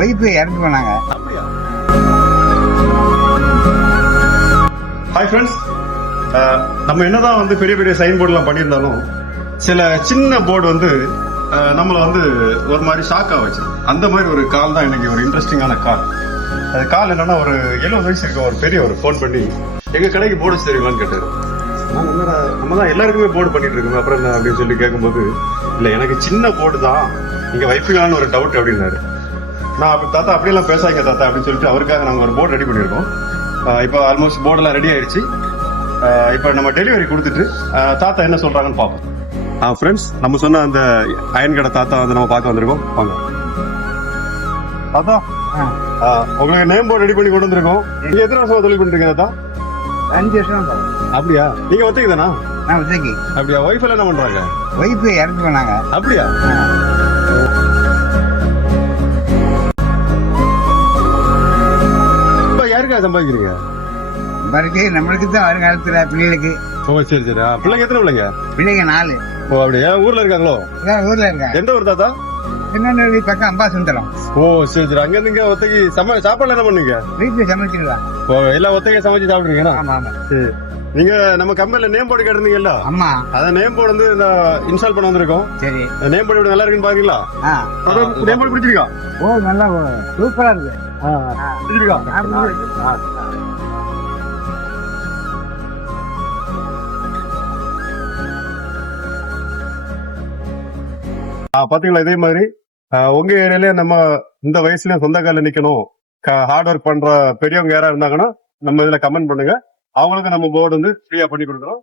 Wife இறந்து போனாங்க. அப்படியா? ஹாய் ஃப்ரெண்ட்ஸ், நம்ம என்னதான் வந்து பெரிய பெரிய சைன் போர்டுலாம் பண்ணியிருந்தாலும் சில சின்ன போர்டு வந்து நம்மளை வந்து ஒரு மாதிரி ஷாக் ஆச்சு. அந்த மாதிரி ஒரு கால் தான் இன்னைக்கு ஒரு இன்ட்ரெஸ்டிங்கான கால். அது கால் என்னன்னா, ஒரு 70 வயசு இருக்க ஒரு பெரியவர் ஃபோன் பண்ணி எங்க கடைக்கு போர்டு தெரியுமான்னு கேட்டாரு. நான் நம்ம தான் எல்லாருக்குமே போர்டு பண்ணிட்டு இருக்கோம், அப்புறம் என்ன அப்படின்னு சொல்லி கேட்கும்போது, இல்ல எனக்கு சின்ன போர்டு தான், நீங்க வைப்பீங்களான்னு ஒரு டவுட் அப்படின்னாரு. நான் அப்படி தாத்தா அப்படியெல்லாம் பேசாங்க தாத்தா அப்படின்னு சொல்லிட்டு அவருக்காக நாங்கள் ஒரு போர்டு ரெடி பண்ணியிருக்கோம். இப்போ ஆல்மோஸ்ட் போர்டெல்லாம் ரெடி ஆயிடுச்சு. இப்போ நம்ம டெலிவரி கொடுத்துட்டு தாத்தா என்ன சொல்றாங்கன்னு பார்ப்போம். ஃப்ரெண்ட்ஸ், நம்ம சொன்ன அந்த அயன் கடை தாத்தா வந்து நம்ம பார்க்க வந்திருக்கோம். வாங்க தாத்தா, உங்களுக்கு நேம் போர்டு ரெடி பண்ணி கொண்டு வந்திருக்கோம். நீங்க எத்தனை வருஷமா தொழில் பண்ணிருக்கீங்க தாத்தா? 5 வருஷம். அப்படியா? நீங்க ஒத்தைக்கு தானா? நான் ஒத்தைக்கு. அப்படியா? ஒய்ஃப் எல்லாம் என்ன பண்றாங்க? ஒய்ஃபு இறந்து போனாங்க. அப்படியா? இப்ப யாருக்கா சம்பாதிக்கிறீங்க? பிறகு நம்மளுக்கு தான் வருங்காலத்துல பிள்ளைகளுக்கு. ஓ சரி சரி. பிள்ளைங்க எத்தனை பிள்ளைங்க? பிள்ளைங்க 4. ஓ அப்படியா? ஊர்ல இருக்காங்களோ? ஊர்ல இருக்காங்க. எந்த ஊர் தாத்தா? என்னென்ன பக்கம் அம்பாசுந்தரம். ஓ சரி சரி. அங்க இருந்து இங்க ஒத்தைக்கு சாப்பாடு என்ன பண்ணுங்க? வீட்டுல சமைச்சிடலாம். ஓ எல்லாம் ஒத்தைக்கு சமைச்சு சாப்பிடுறீங்களா? ஆமா ஆமா. சரி. நீங்க நம்ம கம்பெனில நேம் போர்டு கேட்டிருந்தீங்கல்ல? ஆமா. அதான் நேம் போர்டு வந்து இன்ஸ்டால் பண்ண வந்திருக்கோம். சரி. நேம் போர்டு எப்படி நல்லா இருக்குன்னு பாருங்களா? நேம் போர்டு பிடிச்சிருக்கா? ஓ நல்லா சூப்பரா இருக்கு. பிடிச்சிருக்கா? பாத்தீங்களா? இதே மாதிரி உங்க ஏரியால நம்ம இந்த வயசுல சொந்த கால நிக்கணும், ஹார்ட் ஒர்க் பண்ற பெரியவங்க யாரா இருந்தாங்கன்னா நம்ம இதுல கமெண்ட் பண்ணுங்க. அவங்களுக்கு நம்ம போர்டு வந்து ஃப்ரீயா பண்ணி கொடுக்குறோம்.